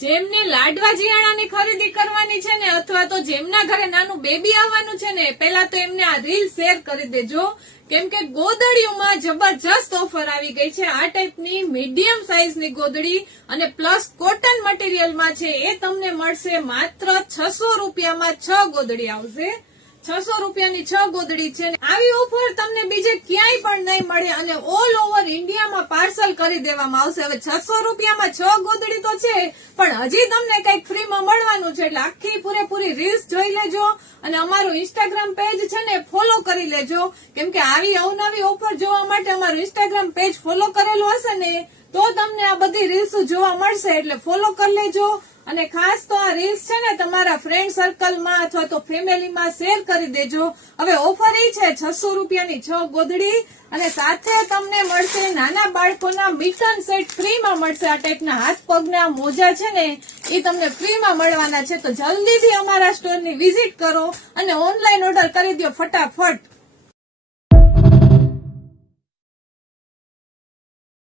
જેમને લાડવા જીયાણાની ખરીદી કરવાની છે ને અથવા તો જેમના ઘરે નાનું બેબી આવવાનું છે ને પેલા તો એમને આ રીલ શેર કરી દેજો, કેમ કે ગોદડીઓમાં જબરજસ્ત ઓફર આવી ગઈ છે. આ ટાઈપની મીડિયમ સાઈઝની ગોદડી અને પ્લસ કોટન મટીરિયલમાં છે. એ તમને મળશે માત્ર 600 રૂપિયામાં 6 ગોદડી આવશે. 600 રૂપિયાની 6 ગોદડી છે. આવી ઓફર તમને બીજે ક્યાંય પણ નહીં મળે અને ઓલ ઓવર ઇન્ડિયામાં પાર્સલ કરી દેવામાં આવશે. હવે 600 રૂપિયામાં 6 ગોદડી તો છે, પણ હજી તમને કઈક ફ્રીમાં મળવાનું છે. એટલે આખી પૂરેપૂરી રીલ્સ જોઈ લેજો અને અમારું ઇન્સ્ટાગ્રામ પેજ છે ને ફોલો કરી લેજો, કેમ કે આવી અવનવી ઓફર જોવા માટે અમારું ઇન્સ્ટાગ્રામ પેજ ફોલો કરેલું હશે ને તો તમને આ બધી રીલ્સ જોવા મળશે. એટલે ફોલો કરી લેજો અને ખાસ તો આ રીલ્સ છે ને તમારા ફ્રેન્ડ સર્કલમાં અથવા તો ફેમિલીમાં શેર કરી દેજો. હવે ઓફર એ છે 600 રૂપિયાની 6 ગોદડી અને સાથે તમને મળશે નાના બાળકોના મિટન સેટ ફ્રીમાં મળશે. આ ટાઈપના હાથ પગના મોજા છે ને એ તમને ફ્રીમાં મળવાના છે. તો જલ્દીથી અમારા સ્ટોરની વિઝિટ કરો અને ઓનલાઈન ઓર્ડર કરી દો ફટાફટ.